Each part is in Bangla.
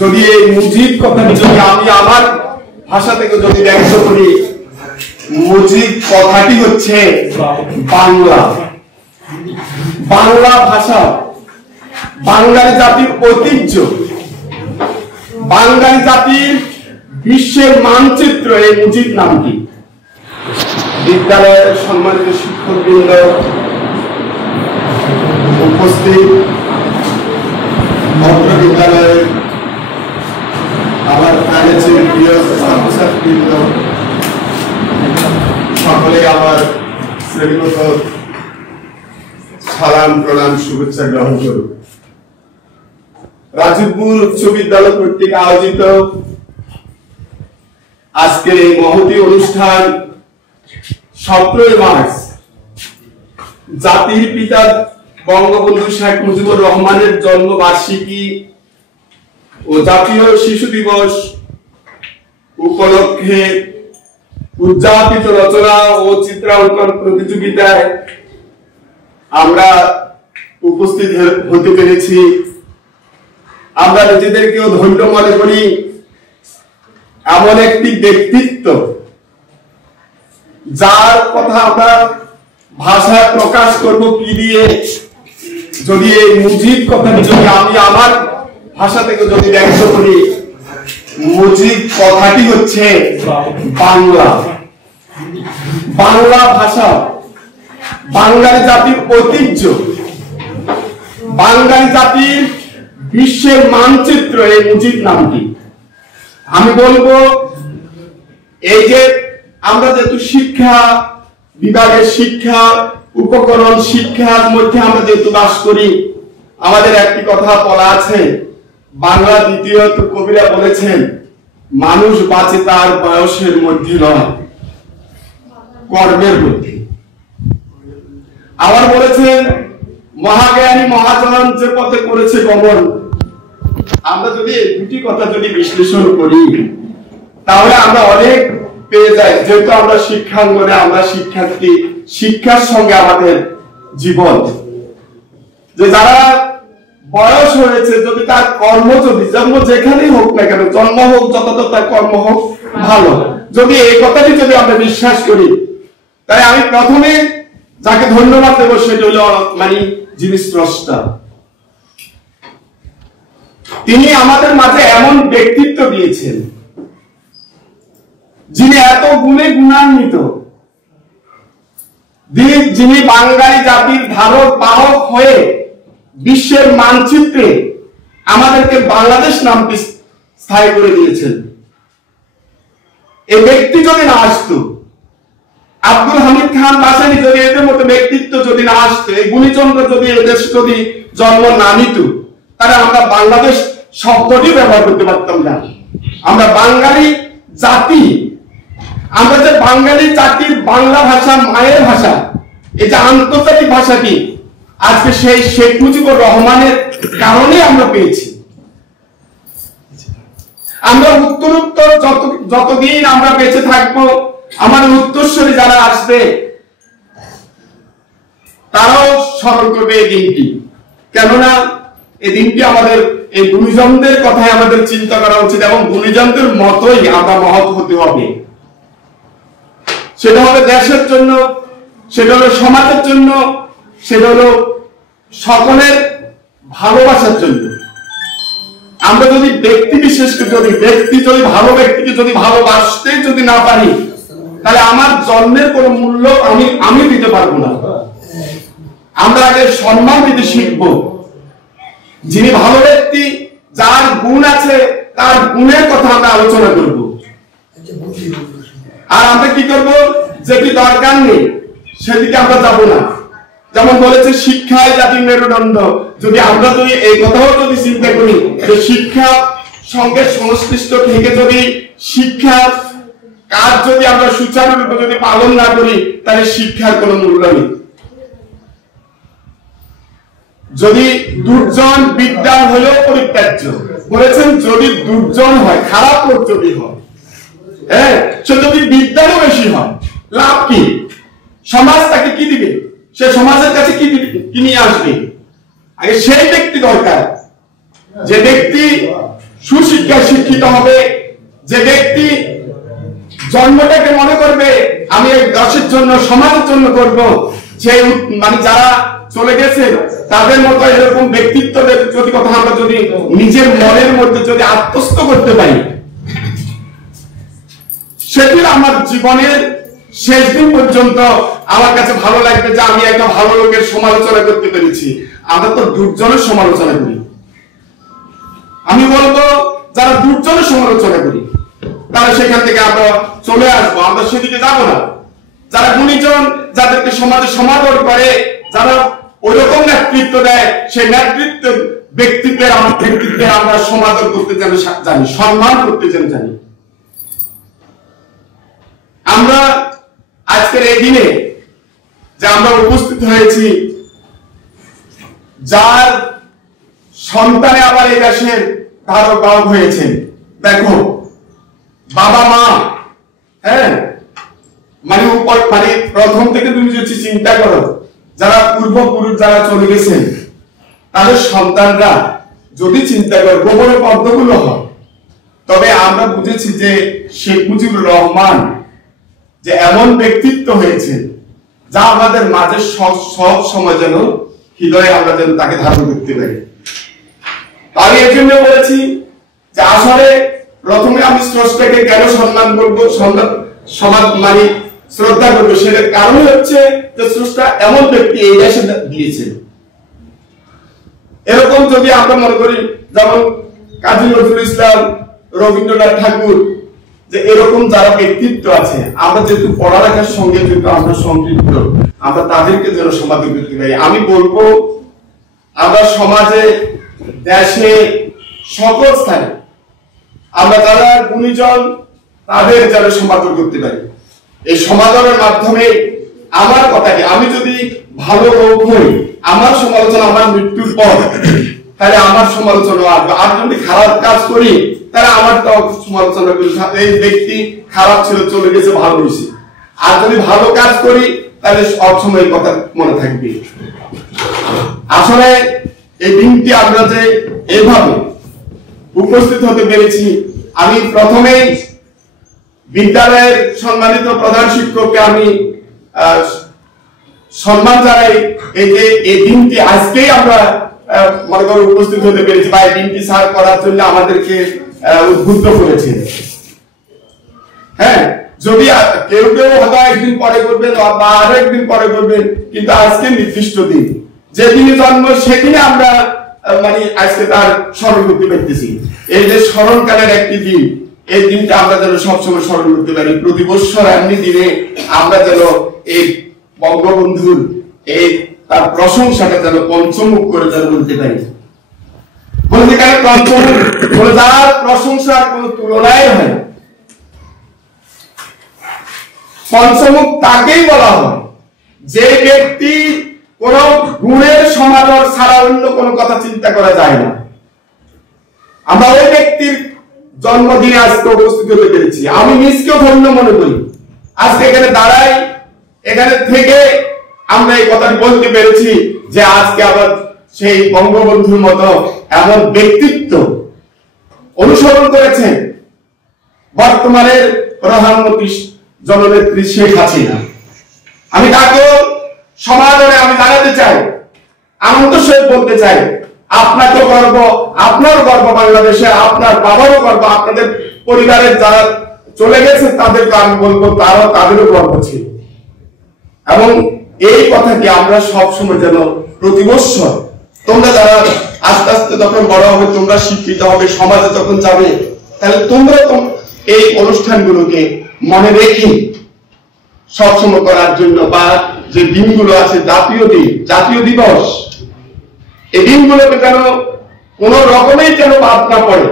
যদি এই মুজিব কথাটি যদি আমি আমার ভাষা থেকে যদি ব্যক্ত করি, মুজিব কথাটি হচ্ছে বাংলা। বাংলা ভাষা, বাঙালি জাতির ঐতিহ্য, বাঙালি জাতির বিশ্বের মানচিত্র এই মুজিব নামটি। বিদ্যালয়ের সম্মানিত শিক্ষকবৃন্দ, উপস্থিত ভদ্র বিদ্যালয়ের আমার কাছে প্রিয় ছাত্রছাত্রীবৃন্দ, সকলে আমার শ্রেণীগত সালাম প্রণাম শুভেচ্ছা গ্রহণ করুন। রাজীবপুর উচ্চ বিদ্যালয় কর্তৃক আয়োজিত আজকের এই মহতী অনুষ্ঠান 17 মার্চ জাতির পিতা বঙ্গবন্ধু শেখ মুজিবুর রহমানের জন্মবার্ষিকী ও জাতীয় শিশু দিবস উপলক্ষে উদযাপিত রচনা ও চিত্রাঙ্কন প্রতিযোগিতায় আমরা উপস্থিত হতে পেরেছি। আমরা নিজেদেরকেও ধন্য মনে করি। এমন একটি ব্যক্তিত্ব যার কথা আমরা ভাষায় প্রকাশ করব কি দিয়ে, যদি এই মুজিব কথাটি যদি আমি আমার ভাষা থেকে যদি ব্যক্ত করি, মুজিব কথাটি হচ্ছে বাংলা। বাংলা ভাষা, বাঙালি জাতির ঐতিহ্য, বাঙালি জাতির বিশ্বের মানচিত্র এই মুজিব নামটি। আমি বলবো, এই যে আমরা যেহেতু শিক্ষা বিভাগের শিক্ষা উপকরণ শিক্ষার মধ্যে আমরা যেহেতু বাস করি, আমাদের একটি কথা বলা আছে, বাংলা দ্বিতীয় কবিরা বলেছেন, মানুষ বাঁচে তার বয়সের মধ্যে নয়, কর্মের মধ্যে। আবার বলেছেন, মহাজ্ঞানী মহাজন যে পথে করেছে গমন। আমরা যদি এই দুটি কথা যদি বিশ্লেষণ করি, তাহলে আমরা অনেক পেয়ে যাই। যেহেতু আমরা শিক্ষাঙ্গনে, আমরা শিক্ষার্থী, শিক্ষার সঙ্গে আমাদের জীবন। যে যারা বয়স হয়েছে, যদি তার কর্ম যদি জন্ম যেখানেই হোক না কেন, জন্ম হোক যত তার কর্ম হোক ভালো, যদি এই কথাটি যদি আমরা বিশ্বাস করি, তাই আমি প্রথমে যাকে ধন্যবাদ দেব সেটা হলো মানে যিনি স্রষ্টা। তিনি আমাদের মাঝে এমন ব্যক্তিত্ব দিয়েছেন, যিনি এত গুণে গুণান্বিত, যিনি বাঙালি জাতির ধারক বাহক হয়ে বিশ্বের মানচিত্রে আমাদেরকে বাংলাদেশ নামটি স্থায়ী করে দিয়েছেন। এই ব্যক্তি যদি না আসতো, আব্দুল হামিদ খান বাসানি যদি এদের মতো ব্যক্তিত্ব যদি না আসতো, এই গুণীচন্দ্র যদি এদের যদি জন্ম না নিত, তাহলে আমরা বাংলাদেশ শব্দটি ব্যবহার করতে পারতাম না। আমরা বাঙালি জাতি, আমরা যে বাঙালি জাতির বাংলা ভাষা মায়ের ভাষা, এই যে আন্তর্জাতিক ভাষাটি আজকে সেই শেখ মুজিবুর রহমানের কারণে আমরা পেয়েছি। আমরা উত্তরোত্তর যতদিন আমরা বেঁচে থাকবো, আমাদের উত্তরসূরি যারা আসবে তারাও স্মরণ করবে এই দিনটি। কেননা এই দিনটি আমাদের এই গুণীজনদের কথাই আমাদের চিন্তা করা উচিত, এবং গুণীজনদের মতোই আমরা মহৎ হতে হবে। সেটা হবে দেশের জন্য, সেটা হলো সমাজের জন্য, সেটা হলো সকলের ভালোবাসার জন্য। আমরা যদি ব্যক্তি বিশেষকে যদি ভালো ব্যক্তিকে যদি ভালোবাসতে যদি না পারি, তাহলে আমার জন্মের কোনো মূল্য আমি দিতে পারবো না। আমরা আগে সম্মান দিতে শিখবো। যিনি ভালো ব্যক্তি, যার গুণ আছে, তার গুণের কথা আমরা আলোচনা করব। আর আমরা কি করব, যেটি দরকার নেই সেদিকে আমরা যাব না। যেমন বলেছে, শিক্ষায় জাতির মেরুদণ্ড। যদি আমরা যদি এই কথাও যদি চিন্তা করি যে শিক্ষা সঙ্গে সংশ্লিষ্ট থেকে যদি শিক্ষার কাজ যদি আমরা সুচারুরূপে যদি পালন না করি, তাহলে শিক্ষার কোনো মূল্য নেই। যদি দুর্জন বিদ্যা হলেও পরিত্যাজ্য বলেছেন, যদি দুর্জন হয়, খারাপ লোক যদি হয়, হ্যাঁ, সে যদি বিদ্যারও বেশি হয়, লাভ কি? সমাজ তাকে কি দিবে? সে সমাজের কাছে কি নিয়ে আসবে? আগে সেই ব্যক্তি দরকার, যে ব্যক্তি সুশিক্ষায় শিক্ষিত হবে, যে ব্যক্তি জন্মটাকে মনে করবে আমি এই দেশের জন্য সমাজের জন্য করব, সেই মানে যারা চলে গেছে তাদের মতো এরকম ব্যক্তিত্বদের যদি কথা আমরা যদি নিজের মনের মধ্যে যদি আত্মস্থ করতে পারি, সেটি আমার জীবনের শেষ দিন পর্যন্ত আমার কাছে ভালো লাগবে যে আমি একটা ভালো লোকের সমালোচনা করতে পেরেছি। আমরা তো দুর্জনের সমালোচনা করি। আমি বলবো যারা দুর্জনের সমালোচনা করি তারা সেখান থেকে আমরা চলে আসবো, আমরা সেদিকে যাবো না। যারা গুণীজন, যাদেরকে সমাজে সমাদর করে, যারা ওইরকম নেতৃত্ব দেয়, সেই নেতৃত্ব ব্যক্তিত্বের আমরা সমাদর করতে জানি, সম্মান করতে জানি। আমরা আজকের এই দিনে যে আমরা উপস্থিত হয়েছি, যার সন্তানে আবার এই দেশের ধারক বাহক হয়েছেন। দেখো বাবা মা, হ্যাঁ, মানে প্রথম থেকে তুমি যদি চিন্তা করো, যারা পূর্বপুরুষ যারা চলে গেছেন তাদের সন্তানরা যদি চিন্তা করে গোপনে পদ্মগুলো হয়, তবে আমরা বুঝেছি যে শেখ মুজিবুর রহমান যে এমন ব্যক্তিত্ব হয়েছে যা আমাদের মাঝে সব সময় যেন হৃদয়ে আমরা যেন তাকে ধারণ করতে পারি। আমি এই জন্য বলেছি যে আসলে প্রথমে আমি স্রষ্টাকে কেন সম্মান করবো, সমাজ মানে শ্রদ্ধা করবো, সেটার কারণ হচ্ছে যে স্রষ্টা এমন ব্যক্তি এই দেশে দিয়েছেন। এরকম যদি আমরা মনে করি যেমন কাজী নজরুল ইসলাম, রবীন্দ্রনাথ ঠাকুর, যে এরকম যারা ব্যক্তিত্ব আছে, আমরা যেহেতু পড়ালেখার সঙ্গে যেহেতু আমরা সম্পৃক্ত, আমরা তাদেরকে যেন সমাদর করতে পারি। আমি বলবো আমরা সমাজে, দেশে, সকল স্থানে আমরা যারা গুণীজন তাদের যেন সমাদর করতে পারি। এই সমাদরের মাধ্যমে আমার কথাকে, আমি যদি ভালো লোক হই, আমার সমালোচনা আমার মৃত্যুর পর, তাহলে আমার সমালোচনা আসবে। আর যদি খারাপ কাজ করি তাহলে আমার তো সমালোচনা করি, এই ব্যক্তি খারাপ ছিল, চলে গেছে, ভালো হয়েছে। আর যদি ভালো কাজ করি তাহলে সবসময় কথা মনে থাকবে। আসলে এই দিনটি আমরা যে এইভাবে উপস্থিত হতে পেরেছি, আমি প্রথমেই বিদ্যালয়ের সম্মানিত প্রধান শিক্ষককে আমি সম্মান জানাই। এই যে এই দিনটি আজকেই আমরা মনে করো উপস্থিত হতে পেরেছি, বা এই দিনটি সার করার জন্য আমাদেরকে উদ্বুদ্ধ করেছে। হ্যাঁ, যদি কেউ কেউ হয়তো একদিন পরে করবেন বা আরো একদিন পরে করবেন, কিন্তু আজকে নির্দিষ্ট দিন, যেদিনে জন্ম সেদিনে আমরা মানে আজকে তার স্মরণ করতে পারতেছি। এই যে স্মরণকালের একটি দিন, এই দিনটা আমরা যেন সবসময় স্মরণ করতে পারি। প্রতি বছর এমনি দিনে আমরা যেন এই বঙ্গবন্ধুর এই তার প্রশংসাটা যেন পঞ্চমুখ করে যেন বলতে পারি। বলতে গেলে পঞ্চমুখ বলে যার প্রশংসার কোনো তুলনাই হয় না। পঞ্চমুখ তাকেই বলা হয় যে ব্যক্তি কোন গুণের সমাদর ছাড়া অন্য কোনো কথা চিন্তা করা যায় না। আমরা ওই ব্যক্তির জন্মদিনে আজকে উপস্থিত হতে পেরেছি। আমি নিজকেও ধন্য মনে করি, আজকে এখানে দাঁড়াই, এখানে থেকে আমরা এই কথাটি বলতে পেরেছি যে আজকে আবার সেই বঙ্গবন্ধুর মতো এমন ব্যক্তিত্ব অনুসরণ করেছেন বর্তমানের প্রধানমন্ত্রী জননেত্রী শেখ হাসিনা। আমি তাকে সমাদরে আমি জানাতে চাই, আনন্দ সহিত বলতে চাই, আপনাকে গর্ব, আপনার গর্ব বাংলাদেশে, আপনার বাবারও গর্ব, আপনাদের পরিবারের যারা চলে গেছে তাদেরকে আমি বলবো তাদেরও গর্ব ছিল। এবং এই কথাটি আমরা সবসময় যেন প্রতি বছর, তোমরা যারা আস্তে আস্তে যখন বড় হবে, তোমরা শিক্ষিত হবে, সমাজে যখন যাবে, তাহলে তোমরা এই অনুষ্ঠানগুলোকে মনে রেখে সবসময় করার জন্য, বা যে দিনগুলো আছে, জাতীয় দিন, জাতীয় দিবস, এই দিনগুলোকে যেন কোন রকমেই যেন বাদ না পড়ে,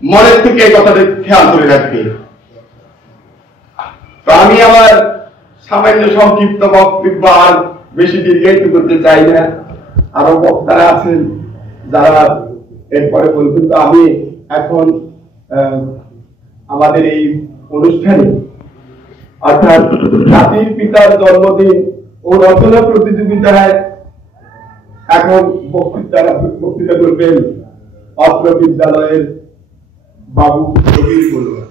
মনের থেকে এই কথাটা খেয়াল করে রাখবে। তো আমি আমার সামান্য সংক্ষিপ্ত বক্তব্য আর বেশি দীর্ঘায়িত করতে চাই না। আরো বক্তারা আছেন যারা এরপরে বলবেন। তো আমি এখন আমাদের এই অনুষ্ঠানে, অর্থাৎ জাতির পিতার জন্মদিন ও রচনা প্রতিযোগিতায় এখন বক্তৃতা করবেন অত্র বিদ্যালয়ের বাবু কবির বড়ুয়া।